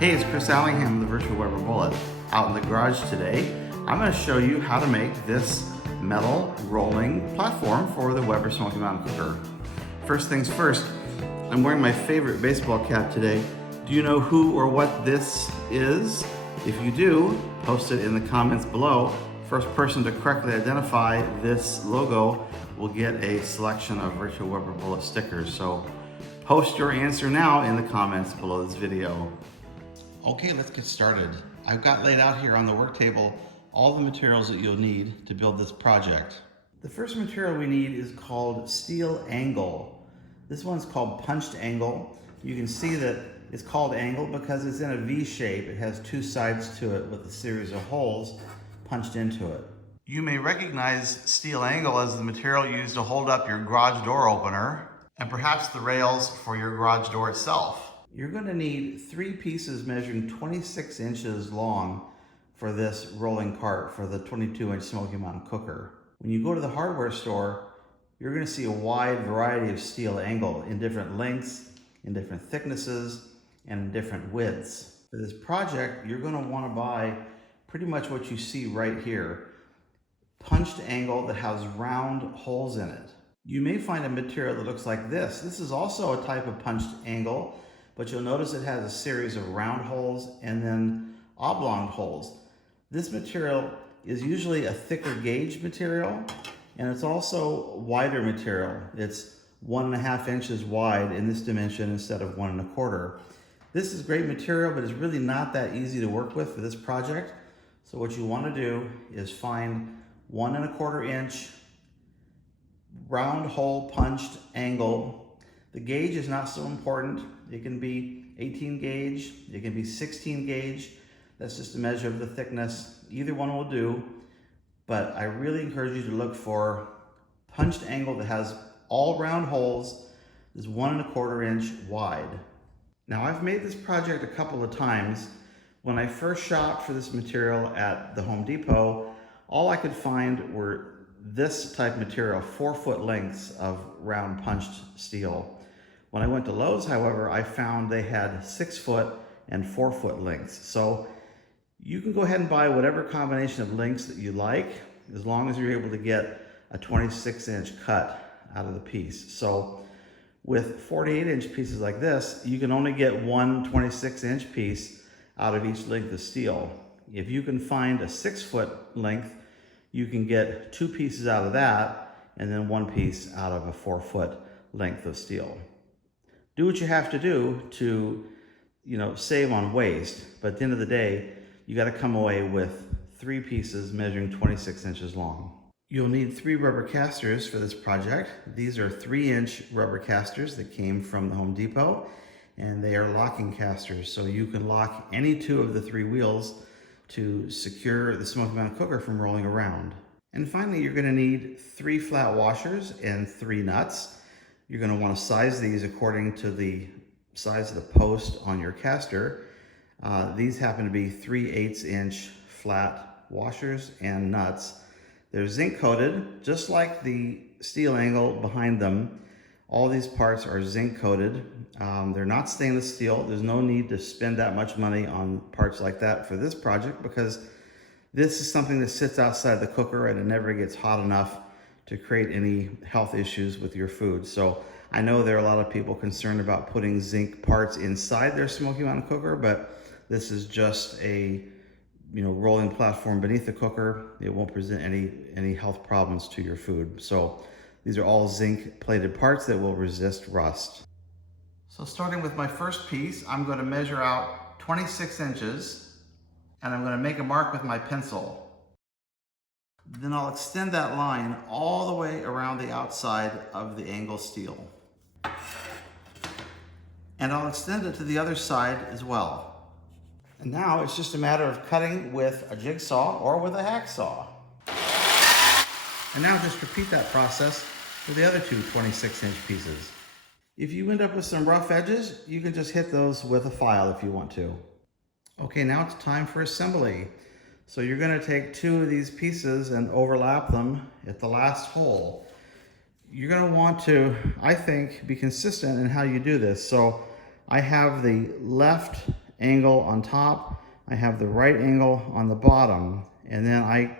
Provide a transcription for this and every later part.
Hey, it's Chris Allingham, the Virtual Weber Bullet, out in the garage today. I'm going to show you how to make this metal rolling platform for the Weber Smokey Mountain Cooker. First things first, I'm wearing my favorite baseball cap today. Do you know who or what this is? If you do, post it in the comments below. First person to correctly identify this logo will get a selection of Virtual Weber Bullet stickers. So post your answer now in the comments below this video. Okay, let's get started. I've got laid out here on the work table all the materials that you'll need to build this project. The first material we need is called steel angle. This one's called punched angle. You can see that it's called angle because it's in a V shape. It has two sides to it with a series of holes punched into it. You may recognize steel angle as the material used to hold up your garage door opener and perhaps the rails for your garage door itself. You're going to need 3 pieces measuring 26 inches long for this rolling cart for the 22-inch Smokey Mountain Cooker. When you go to the hardware store, you're going to see a wide variety of steel angle in different lengths, in different thicknesses, and in different widths. For this project, you're going to want to buy pretty much what you see right here. Punched angle that has round holes in it. You may find a material that looks like this. This is also a type of punched angle, but you'll notice it has a series of round holes and then oblong holes. This material is usually a thicker gauge material, and it's also wider material. It's 1.5 inches wide in this dimension instead of 1 1/4. This is great material, but it's really not that easy to work with for this project. So what you want to do is find 1 1/4 inch round hole punched angle. The gauge is not so important. It can be 18 gauge, it can be 16 gauge. That's just a measure of the thickness. Either one will do, but I really encourage you to look for punched angle that has all round holes, is 1 1/4 inch wide. Now I've made this project a couple of times. When I first shopped for this material at the Home Depot, all I could find were this type of material, 4-foot lengths of round punched steel. When I went to Lowe's, however, I found they had 6-foot and 4-foot lengths. So you can go ahead and buy whatever combination of lengths that you like, as long as you're able to get a 26-inch cut out of the piece. So with 48-inch pieces like this, you can only get one 26-inch piece out of each length of steel. If you can find a 6-foot length, you can get 2 pieces out of that, and then 1 piece out of a 4-foot length of steel. Do what you have to do to, save on waste, but at the end of the day, you got to come away with 3 pieces measuring 26 inches long. You'll need 3 rubber casters for this project. These are 3-inch rubber casters that came from the Home Depot, and they are locking casters, so you can lock any 2 of the 3 wheels to secure the Smokey Mountain Cooker from rolling around. And finally, you're going to need 3 flat washers and 3 nuts. You're going to want to size these according to the size of the post on your caster. These happen to be 3/8 inch flat washers and nuts. They're zinc coated, just like the steel angle behind them. All these parts are zinc coated. They're not stainless steel. There's no need to spend that much money on parts like that for this project because this is something that sits outside the cooker and it never gets hot enough to create any health issues with your food. So I know there are a lot of people concerned about putting zinc parts inside their Smokey Mountain Cooker, but this is just a rolling platform beneath the cooker. It won't present any health problems to your food. So these are all zinc plated parts that will resist rust. So starting with my first piece, I'm going to measure out 26 inches and I'm going to make a mark with my pencil. Then I'll extend that line all the way around the outside of the angle steel. And I'll extend it to the other side as well. And now it's just a matter of cutting with a jigsaw or with a hacksaw. And now just repeat that process for the other 2 26-inch pieces. If you end up with some rough edges, you can just hit those with a file if you want to. Okay, now it's time for assembly. So you're going to take 2 of these pieces and overlap them at the last hole. You're going to want to, I think, be consistent in how you do this. So I have the left angle on top. I have the right angle on the bottom. And then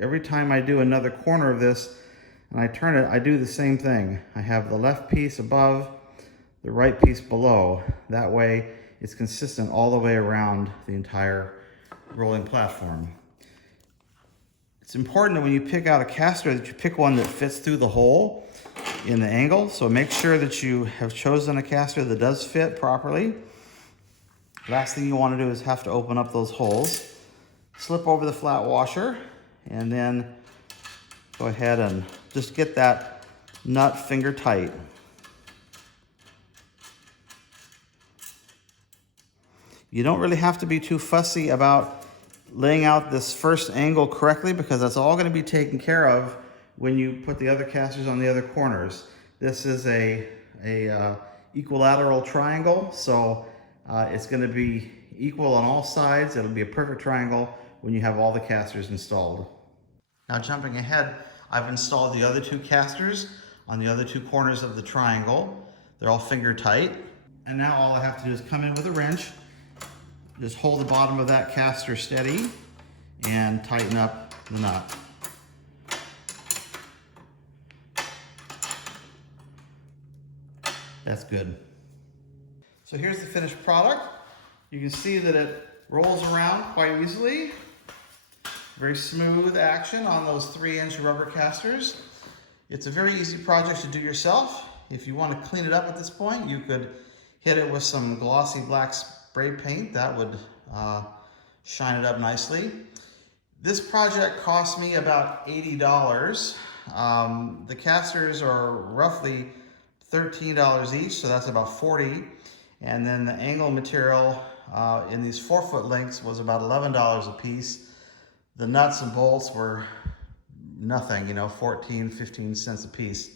every time I do another corner of this and I turn it, I do the same thing. I have the left piece above, the right piece below. That way it's consistent all the way around the entire rolling platform. It's important that when you pick out a caster that you pick one that fits through the hole in the angle. So make sure that you have chosen a caster that does fit properly. Last thing you want to do is have to open up those holes. Slip over the flat washer and then go ahead and just get that nut finger tight. You don't really have to be too fussy about laying out this first angle correctly, because that's all going to be taken care of when you put the other casters on the other corners. This is a equilateral triangle, so it's going to be equal on all sides. It'll be a perfect triangle when you have all the casters installed. Now jumping ahead, I've installed the other two casters on the other two corners of the triangle. They're all finger tight. And now all I have to do is come in with a wrench, just hold the bottom of that caster steady and tighten up the nut. That's good. So here's the finished product. You can see that it rolls around quite easily. Very smooth action on those 3-inch rubber casters. It's a very easy project to do yourself. If you want to clean it up at this point, you could hit it with some glossy black spray paint. That would shine it up nicely. This project cost me about $80. The casters are roughly $13 each, so that's about $40. And then the angle material in these 4-foot lengths was about $11 a piece. The nuts and bolts were nothing, 14, 15 cents a piece.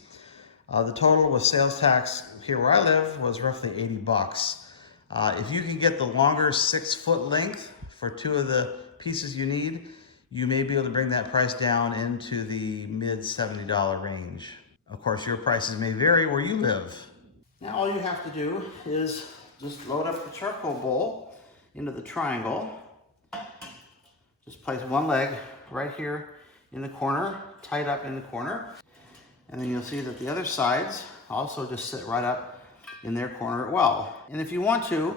The total with sales tax here where I live was roughly 80 bucks. If you can get the longer 6-foot length for 2 of the pieces you need, you may be able to bring that price down into the mid $70 range. Of course, your prices may vary where you live. Now all you have to do is just load up the charcoal bowl into the triangle. Just place one leg right here in the corner, tight up in the corner. And then you'll see that the other sides also just sit right up in their corner as well. And if you want to,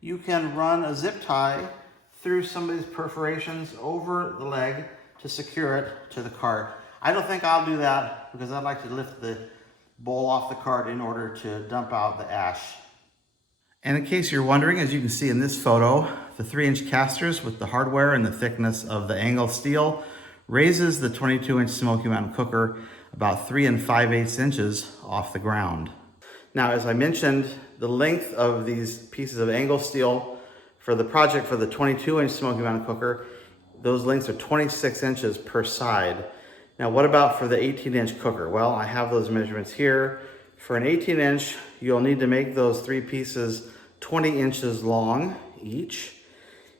you can run a zip tie through some of these perforations over the leg to secure it to the cart. I don't think I'll do that because I'd like to lift the bowl off the cart in order to dump out the ash. And in case you're wondering, as you can see in this photo, the 3-inch casters with the hardware and the thickness of the angle steel raises the 22-inch Smokey Mountain Cooker about 3 5/8 inches off the ground. Now, as I mentioned, the length of these pieces of angle steel for the project for the 22-inch Smokey Mountain Cooker, those lengths are 26 inches per side. Now, what about for the 18-inch cooker? Well, I have those measurements here. For an 18-inch, you'll need to make those 3 pieces 20 inches long each.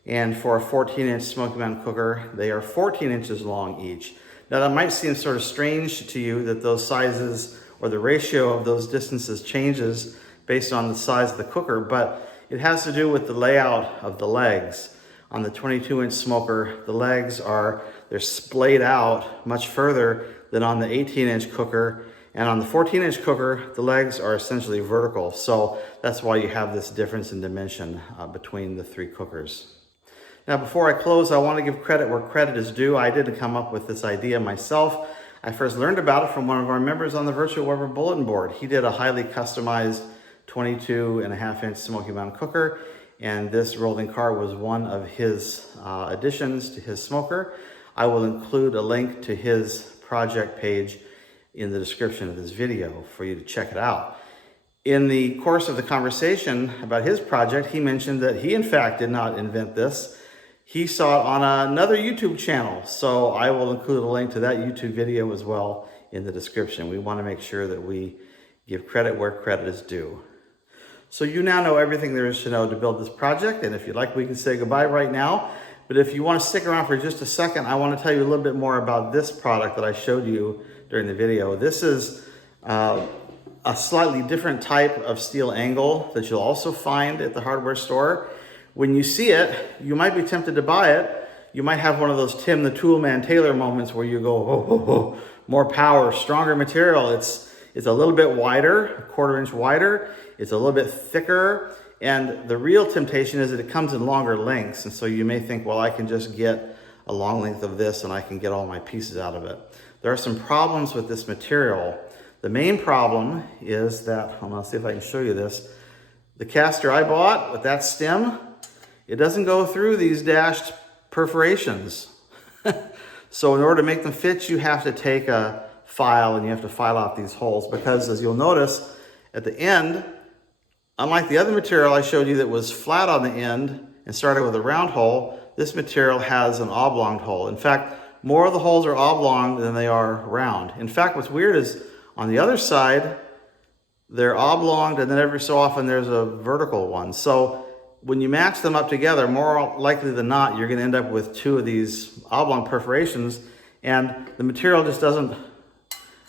And for a 14-inch Smokey Mountain Cooker, they are 14 inches long each. Now, that might seem sort of strange to you that those sizes or the ratio of those distances changes based on the size of the cooker, but it has to do with the layout of the legs. On the 22-inch smoker, the legs they're splayed out much further than on the 18-inch cooker. And on the 14-inch cooker, the legs are essentially vertical. So that's why you have this difference in dimension between the 3 cookers. Now, before I close, I want to give credit where credit is due. I didn't come up with this idea myself. I first learned about it from one of our members on the Virtual Weber bulletin board. He did a highly customized 22.5-inch Smokey Mountain Cooker, and this rolling cart was one of his additions to his smoker. I will include a link to his project page in the description of this video for you to check it out. In the course of the conversation about his project, he mentioned that he in fact did not invent this. He saw it on another YouTube channel, so I will include a link to that YouTube video as well in the description. We want to make sure that we give credit where credit is due. So you now know everything there is to know to build this project, and if you'd like, we can say goodbye right now. But if you want to stick around for just a second, I want to tell you a little bit more about this product that I showed you during the video. This is a slightly different type of steel angle that you'll also find at the hardware store. when you see it, you might be tempted to buy it. You might have one of those Tim the Toolman Taylor moments where you go, oh, oh, oh, more power, stronger material. It's a little bit wider, 1/4 inch wider. It's a little bit thicker. And the real temptation is that it comes in longer lengths. And so you may think, well, I can just get a long length of this and I can get all my pieces out of it. There are some problems with this material. The main problem is that, I'll see if I can show you this. The caster I bought with that stem, it doesn't go through these dashed perforations. So in order to make them fit, you have to take a file and you have to file out these holes, because as you'll notice at the end, unlike the other material I showed you that was flat on the end and started with a round hole, this material has an oblong hole. In fact, more of the holes are oblong than they are round. In fact, what's weird is on the other side, they're oblong, and then every so often there's a vertical one. So when you match them up together, more likely than not, you're gonna end up with 2 of these oblong perforations, and the material just doesn't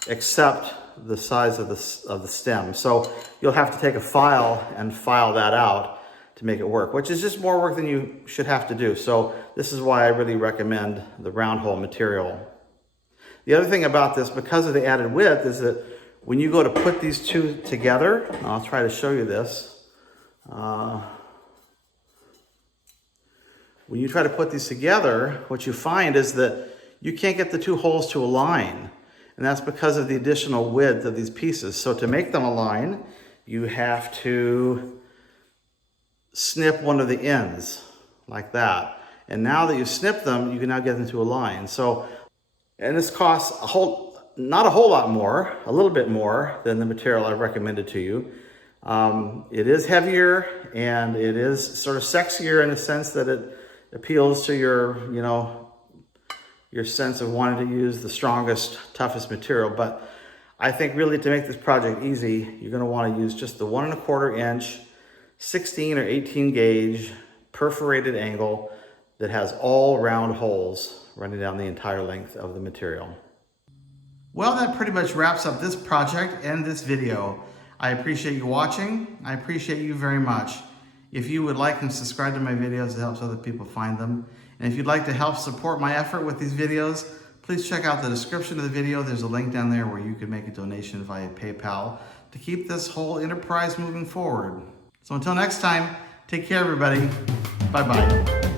accept the size of the stem. So you'll have to take a file and file that out to make it work, which is just more work than you should have to do. So this is why I really recommend the round hole material. The other thing about this, because of the added width, is that when you go to put these 2 together, and I'll try to show you this. When you try to put these together, what you find is that you can't get the 2 holes to align. And that's because of the additional width of these pieces. So to make them align, you have to snip one of the ends like that. And now that you snip them, you can now get them to align. So, and this costs not a whole lot more, a little bit more than the material I've recommended to you. It is heavier and it is sort of sexier in the sense that it appeals to your, your sense of wanting to use the strongest, toughest material. But I think really to make this project easy, you're gonna wanna use just the 1 1/4 inch, 16 or 18 gauge perforated angle that has all round holes running down the entire length of the material. Well, that pretty much wraps up this project and this video. I appreciate you watching. I appreciate you very much. If you would like and subscribe to my videos, it helps other people find them. And if you'd like to help support my effort with these videos, please check out the description of the video. There's a link down there where you can make a donation via PayPal to keep this whole enterprise moving forward. So until next time, take care everybody. Bye-bye.